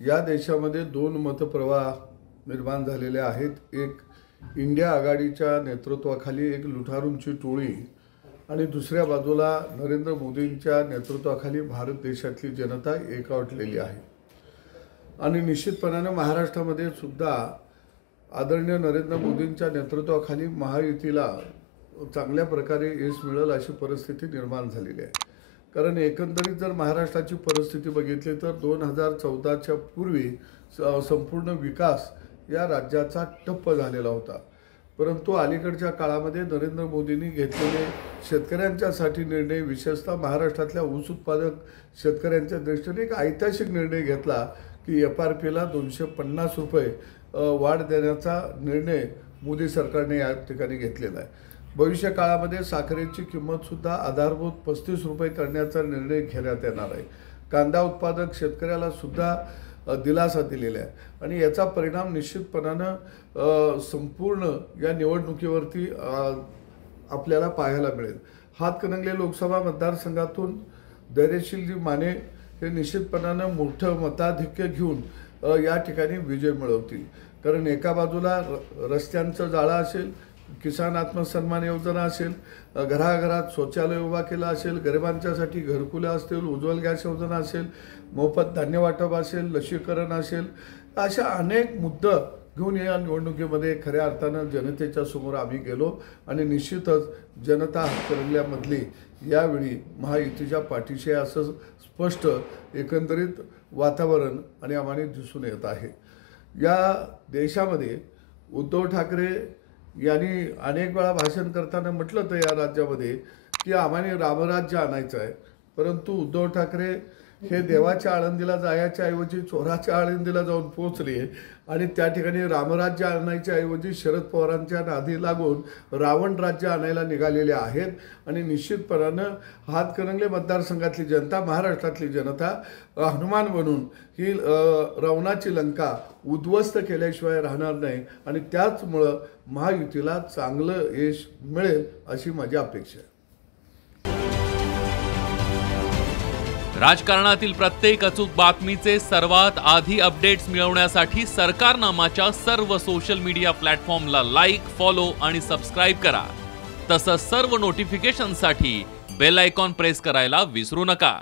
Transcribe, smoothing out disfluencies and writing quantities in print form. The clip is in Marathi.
या देशामध्ये दोन मतप्रवाह निर्माण झालेले आहेत. एक इंडिया आघाडीच्या नेतृत्वाखाली एक लुटारूंची टोळी आणि दुसऱ्या बाजूला नरेंद्र मोदींच्या नेतृत्वाखाली भारत देशातली जनता एकवटलेली आहे. आणि निश्चितपणाने महाराष्ट्रामध्ये सुद्धा आदरणीय नरेंद्र मोदींच्या नेतृत्वाखाली महायुतीला चांगल्या प्रकारे यश मिळेल अशी परिस्थिती निर्माण झालेली आहे. कारण एकंदरीत जर महाराष्ट्राची परिस्थिती बघितली तर 2014च्या पूर्वी संपूर्ण विकास या राज्याचा ठप्प झालेला होता. परंतु अलीकडच्या काळामध्ये नरेंद्र मोदींनी घेतलेले शेतकऱ्यांच्यासाठी निर्णय, विशेषतः महाराष्ट्रातल्या ऊस उत्पादक शेतकऱ्यांच्या दृष्टीने एक ऐतिहासिक निर्णय घेतला की FRPला 250 रुपये वाढ देण्याचा निर्णय मोदी सरकारने या ठिकाणी घेतलेला आहे. भविष्य काळामध्ये साखरेची किंमतसुद्धा आधारभूत 35 रुपये करण्याचा निर्णय घेण्यात येणार आहे. कांदा उत्पादक शेतकऱ्याला सुद्धा दिलासा दिलेला आहे आणि याचा परिणाम निश्चितपणानं संपूर्ण या निवडणुकीवरती आपल्याला पाहायला मिळेल. हातकणंगले लोकसभा मतदारसंघातून धैर्यशीलजी माने हे निश्चितपणानं मोठं मताधिक्य घेऊन या ठिकाणी विजय मिळवतील. कारण एका बाजूला रस्त्यांचं जाळं असेल, किसान आत्मसन्मान योजना असेल, घराघरात शौचालय उभा केला असेल, गरिबांच्यासाठी घरकुले असतील, उज्ज्वल गॅस योजना असेल, मोफत धान्य वाटप असेल, लसीकरण असेल, अशा अनेक मुद्दे घेऊन या निवडणुकीमध्ये खऱ्या अर्थानं जनतेच्या समोर आम्ही गेलो आणि निश्चितच जनता हातकणंगल्यामधली यावेळी महायुतीच्या पाठीशी असं स्पष्ट एकंदरीत वातावरण आणि आम्हाला दिसून येत आहे. या देशामध्ये उद्धव ठाकरे यांनी अनेक वेळा भाषण करताना म्हटलं तर या राज्यामध्ये की आम्हाला रामराज्य आणायचं आहे. परंतु उद्धव ठाकरे हे देवाच्या आळंदीला जायच्या ऐवजी चोराच्या आळंदीला जाऊन पोहोचले आणि त्या ठिकाणी रामराज्य आणायच्या ऐवजी शरद पवारांच्या नादी लागून रावण राज्य आणायला निघालेले आहेत. आणि निश्चितपणानं हातकणंगले मतदारसंघातली जनता, महाराष्ट्रातली जनता हनुमान बनून ही रावणाची लंका उद्ध्वस्त केल्याशिवाय राहणार नाही आणि त्याचमुळं महायुतीला चांगलं यश मिळेल अशी माझी अपेक्षा आहे. राजकारणातील प्रत्येक अचूक बातमीचे सर्वात आधी अपडेट्स मिळवण्यासाठी सरकारनामाच्या सर्व सोशल मीडिया प्लॅटफॉर्मला लाईक, फॉलो आणि सबस्क्राईब करा. तसंच सर्व नोटिफिकेशनसाठी बेल आयकॉन प्रेस करायला विसरू नका.